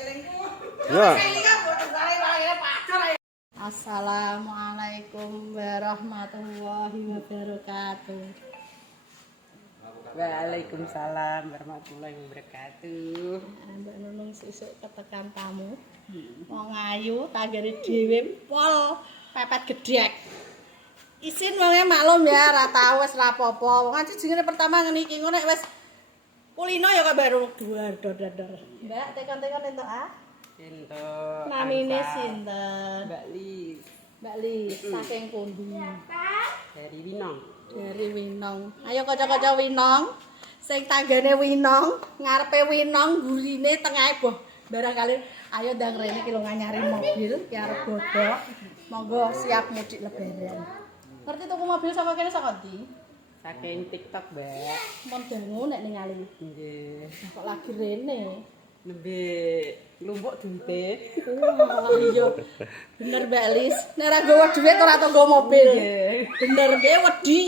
Ya. Assalamualaikum warahmatullahi wabarakatuh. Waalaikumsalam warahmatullahi wabarakatuh. Mbak Nunung sesuk ketekan tamu. Wong ayu tanggane dhewe pol pepet gedhek. Isin wonge maklum ya, ora tau wis ra apa-apa. Wong aja jenenge pertama ngene iki ngono nek wis kulino ya kok baru dor-dor. Mbak tekan-tekan entuk ah. Entuk. Namine sinten? Mbak Lis. Mbak Lis, saking pundi? Dari Winong. Dari Winong. Ayo kaca-kaca Winong. Sing tanggane Winong, ngarepe Winong, gurine tengahe boh. Barangkali ayo ndang rene ki lho nyari mobil ki arep bodho. Monggo siap mudik lebaran. Ngerti tuku mobil saka kene saka ndi? Saking TikTok, Mbak. Mon dangu nek ningali. Nggih. Kok lagi rene? Nembe lumpuk duite. Wah, iya. Bener Mbak Lis. Nek ora nggawa dhuwit ora tau nggawa mobil. Bener nggih wedi.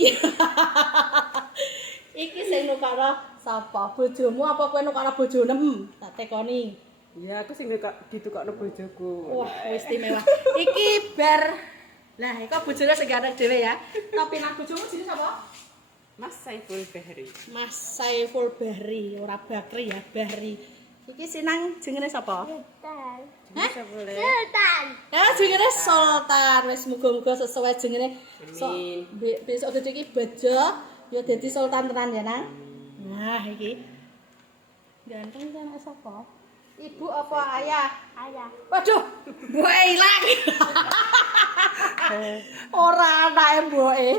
Iki sing nukara sapa? Bojomu apa kowe nukara bojonem? Tak tekoni. Iya, aku sing ditukokno bojoku. Wah, istimewa. Iki bar. Lah, iku bojone sing ganteng dhewe ya. Tapi nang bojomu jenenge sapa? Mas Saiful Bahri. Mas Saiful Bahri, ora Bakri ya, Bahri. Iki sinang jenenge sapa? Sultan. Bisa boleh. Sultan. Ya jenenge Sultan. Wis muga-muga sesuai jenenge. Amin. Besok dadi iki bejo ya dadi sultan tenan ya, Nang. Nah, iki. Ganteng kan sapa? Ibu apa ayah? Ayah. Waduh, mboke ilang. Ora anake mboke.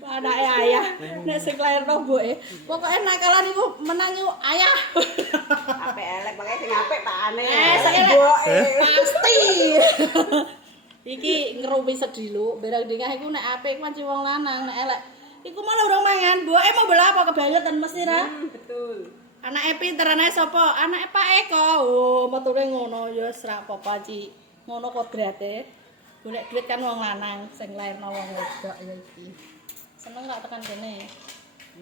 Anake ayah. Nek sing lairno mboke. Pokoke nakalan iku menang iku ayah. Apik elek pokoke sing apik pakane. Sing mboke. Pasti. Iki ngerumi sedhilu, berang dingah iku nek apik manci wong lanang, nek elek iku malah urung mangan. Mboke mau bela apa kebangetan mesti ra? Betul. Anake pinter, anake sapa? Anake Pak Eko. Oh, meture ngono ya wis ra apa-apa, Ci. Ngono kodrate. Golek duit kan wong lanang, sing lairno wong wedok ya iki. Seneng gak tekan kene?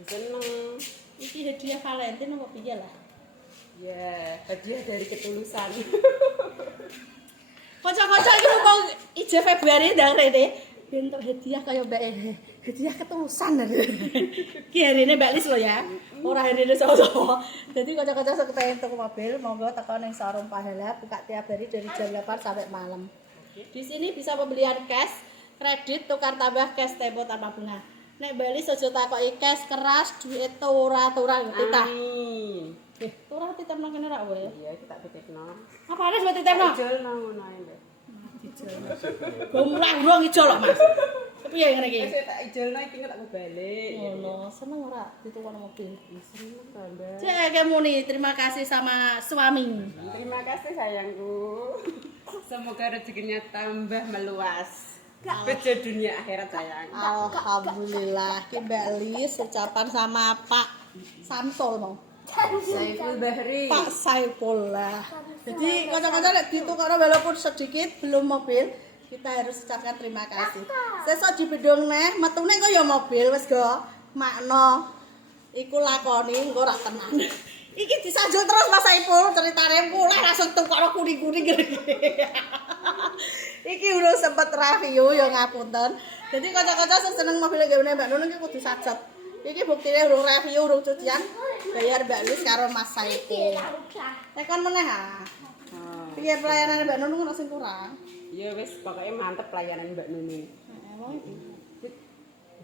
Seneng. Iki hadiah Valentine apa piye lah? Ya, hadiah dari ketulusan. Kanca-kanca iki kok ijo Februari ndang rene. Bentuk hadiah kaya Mbak hadiah ketulusan. Ki harine Mbak Lis lho ya. Ora harine sapa-sapa. Dadi kanca-kanca sing kepengin tuku mobil, monggo teko ning Showroom Pahala, buka tiap hari dari jam 8 sampai malam. Di sini bisa pembelian cash, kredit, tukar tambah cash tempo tanpa bunga. Nek Mbak Lis aja takoki cash keras, duit ora-ora titah. Amin. Ora titah nang kene ra wae. Iya, kita petikno. Apa ada buat titah? Ijolno ngono ae, Mbak. Gomlang urung ijo lho, Mas. Kepiye ngene iki? Wis tak ijolno iki tak balik. Ngono, seneng ora ditukar mobil? Seneng ta, Mbak. Cek muni, terima kasih sama suami. Terima kasih sayangku. Semoga rezekinya tambah meluas. Bejo dunia akhirat sayang. Alhamdulillah, ki Mbak Lis ucapan sama Pak Samsul mau. Saiful Bahri. Pak Saiful lah. Jadi kanca-kanca nek ditukar walaupun sedikit belum mobil, kita harus ucapkan terima kasih. Sesuk dibedong neh, metune kok ya mobil wis go. Makno iku lakoni engko ora tenan. Iki disanjul terus Mas Saiful ceritane mulai langsung tukar kuning-kuning. Iki urung sempet review ya ngapunten. Jadi kanca-kanca sing seneng mobil gawene Mbak Nunung iki kudu sajat. Iki buktine urung review, urung cucian. Bayar Mbak Lis karo Mas Saiful. Tekon meneh ha. Piye pelayanan Mbak Nunung ono sing kurang? Ya wis pokoknya mantep pelayanan Mbak Nunung.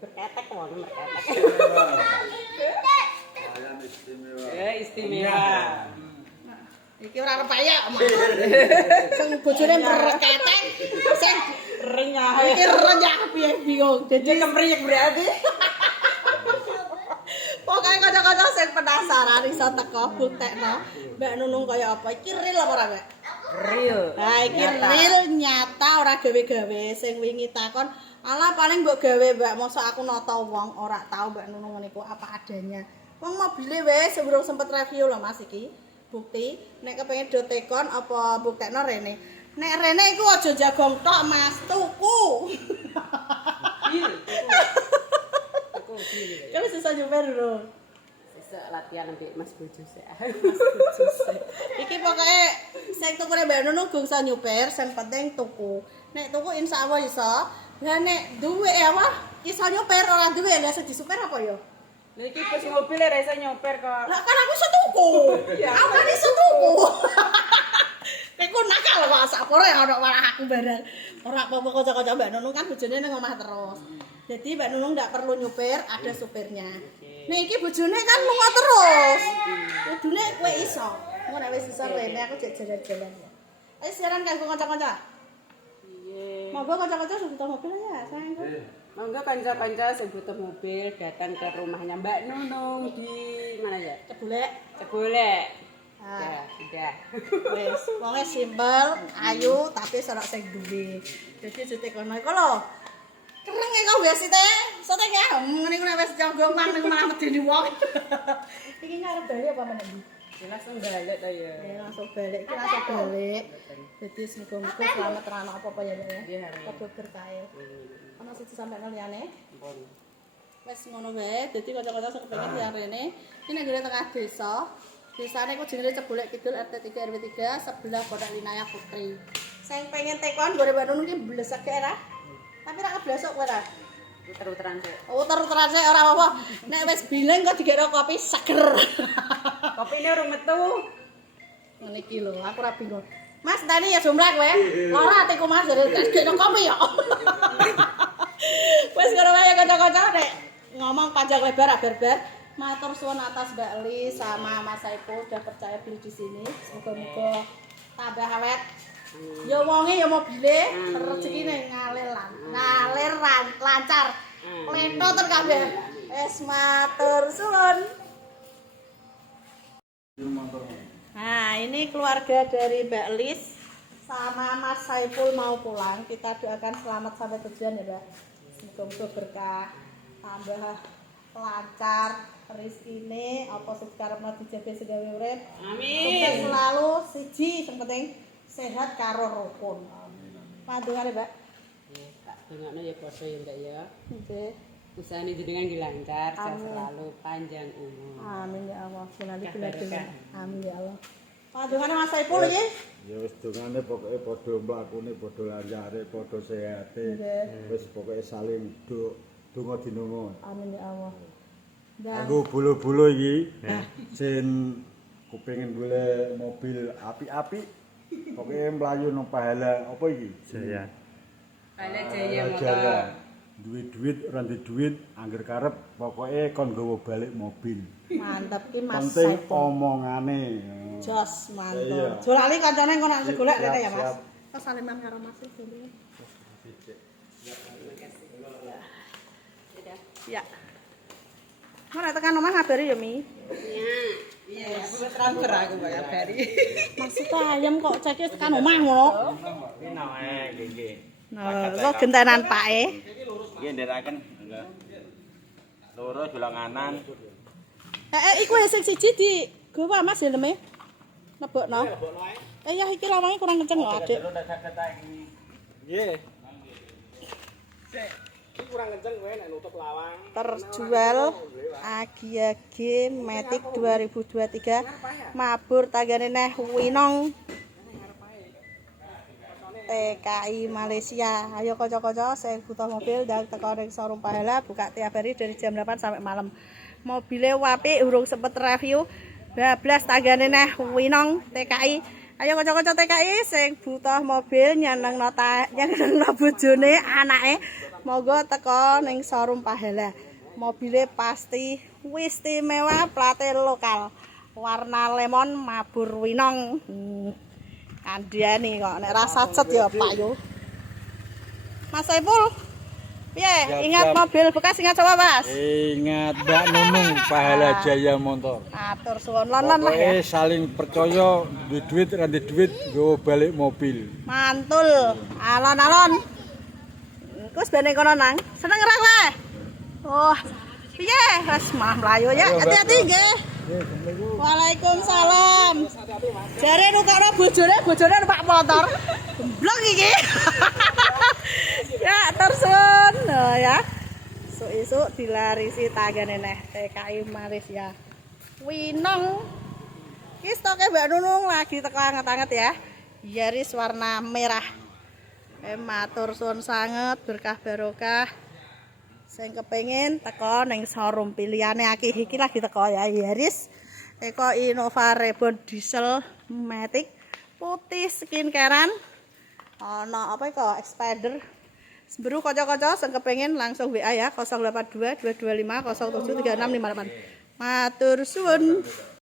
Berketek wong berketek. Istimewa. Iki ora arep ayak, Mas. Sing bojone berketek, sing Renyah. iki renyah piye bingung. Jadi kemriyek berarti. Pokoknya kanca-kanca sing penasaran iso teko buktekno Mbak Nunung kaya apa. Iki real apa ora, Mbak? Real. Nah, iki real nyata ora gawe-gawe. Sing wingi takon, "Alah paling mbok gawe, Mbak, mosok aku nata wong." Ora tau Mbak Nunung niku apa adanya. Wong mobile wis sebelum sempet review lho Mas iki. Bukti nek kepengin do tekon apa buktekno rene. Nek rene iku aja jagong tok, Mas, tuku. Kamu susah nyuper lho. Sesuk latihan ambek Mas Bojo sik. Iki pokoknya Sing tuku nek Mbak Nunung gak usah nyupir, sing penting tuku. Nek tuku insyaallah iso. Lah nek duwe apa? Iso nyupir ora duwe lah sing disupir apa ya? Lha iki pas mobil ora iso nyopir kok. Lah kan aku iso tuku. Aku kan iso tuku. Nek ku nakal kok sakore ana malah aku bareng. Ora apa-apa kanca-kanca Mbak Nunung kan bojone nang omah terus. Jadi Mbak Nunung ndak perlu nyupir, ada supirnya. Nek iki bojone kan lunga terus. Kudune kowe iso. Engko nek wis iso rene aku jek jalan-jalan ya. Ayo siaran kanggo kanca-kanca. Piye? Monggo kanca-kanca sing butuh mobil ya, sayangku. Monggo kanca-kanca sing butuh mobil datang ke rumahnya Mbak Nunung di mana ya? Cebulek. Cebulek. Ah. Ya, sudah. Wis, wonge simpel, ayu tapi ora sing duwe. Dadi jete kono iku lho. Kereng e kok wis teh. Sote ya, ngene ku nek wis jonggong nang niku malah medeni wong. Iki ngarep bali apa meneh? Ya langsung balik ta ya. Langsung balik, iki langsung balik. Dadi muga-muga selamat terana apa-apa ya, Mbak ya. Iya, hari. Padha berkah. Ana siji sampe nang liyane. Ampun. Wis ngono wae. Dadi kanca-kanca sing kepengin tiyang rene, iki nek ngene tengah desa. Desane ku jenenge Cebulek Kidul RT 3 RW 3 sebelah Pondok Linaya Putri. Sing pengen tekon gore Mbak Nunung iki blesek ora? Tapi ra keblesok kowe ra. Uter-uteran sik. Uter-uteran sik ora apa-apa. Nek wis bileng kok dikira kopi seger. Kopine urung metu. Ngene iki lho, aku ora bingung. Mas, tani ya jumlah kowe. Ora atiku Mas dari kasih kopi ya. Wis ngono wae kanca-kanca nek ngomong panjang lebar berber. Matur suwun atas Mbak Li sama Mas Saiful udah percaya diri di sini. Semoga-moga tambah awet. Ya wonge ya mobile rezekine ngalir lancar. Leto ter kabeh. Wis matur suwun. Nah, ini keluarga dari Mbak Lis sama Mas Saiful mau pulang. Kita doakan selamat sampai tujuan ya, Mbak. Semoga berkah, tambah lancar rezekine, apa sing karepno dijaga segawe urip. Amin. Sukses selalu, siji sing penting sehat karo rukun. Pandungane, Mbak. Nggih, tak dongakno ya padha ya, Mbak ya. Nggih. Usahane jenengan dilancar, sehat Amin. selalu, panjang umur. Amin ya Allah. Senali Berkah, bulan berkah. Amin ya Allah. Pandungane Mas Saiful iki. Ya wis dongane pokoke padha mlakune padha lancare, padha sehate. Nggih. Wis pokoke saling donga dinungo. Amin ya Allah. Dan Kanggo bolo-bolo iki sing kepengin golek mobil apik-apik pokoke mlayu nang pahala apa iki? Jaya. Balik Jaya Jaya. motor. Duwe duit ora ndek duit angger karep pokoke kon nggawa balik mobil. mantep ki Mas Penting Saiful. omongane. Jos mantap. Iya. Jolali kancane engko nak golek Siap, rene ya, Mas. siap. Pas saliman karo Mas iki. Ya. Mana tekan omah ngabari ya, Mi? Iya, aku transfer aku Mbak kabari. Maksudnya ayam kok cek tekan omah ngono. Ini namanya nggih. Nah, kok gentenan pake. Nggih nderaken. Loro julanganan. Iku sing siji di gowo Mas helme. Nebokno. Ya iki lawange kurang kenceng lho, Adik. Nggih. Sik, iki kurang kenceng kowe nek nutup lawang. Terjual Agi Matic 2023 mabur tanggane neh Winong TKI Malaysia. Ayo kanca-kanca sing butuh mobil ndang teko ning showroom Pahala buka tiap hari dari jam 8 sampai malam. Mobile apik urung sempet review. Bablas tanggane neh Winong TKI. Ayo kanca-kanca TKI sing butuh mobil nyenengno bojone, anake, monggo teko ning showroom Pahala. Mobile pasti istimewa, plate lokal. Warna lemon mabur Winong. Kandhani kok nek rasa cet ya Pak yo. Mas Saiful. Piye? Siap, Ingat siap. mobil bekas ingat coba, Mas? Ingat Mbak Nunung Pahala Jaya Motor. Atur suwun lonon lah ya. Pokoknya saling percaya duit duit ranti duit gue balik mobil. Mantul, alon-alon. Kus bene kono nang. Seneng ora kowe? Oh. Piye? Wes mah mlayu ya. Hati-hati nggih. Waalaikumsalam. Jare nukakno bojone numpak motor. Gemblong iki. Ya, tersun. Oh ya. Esuk-esuk dilarisi tanggane neh TKI Malaysia. Winong. Ki stoke Mbak Nunung lagi teko anget-anget ya. Yaris warna merah. Matur suwun sanget berkah barokah. Sing kepengin teko ning showroom pilihane akeh iki lagi teko ya Yaris. Eko Innova Reborn diesel matic putih skincarean. Ana apa iku Expander. Semburu kanca-kanca sing kepengin langsung WA ya 082 225 073658. Matur suwun.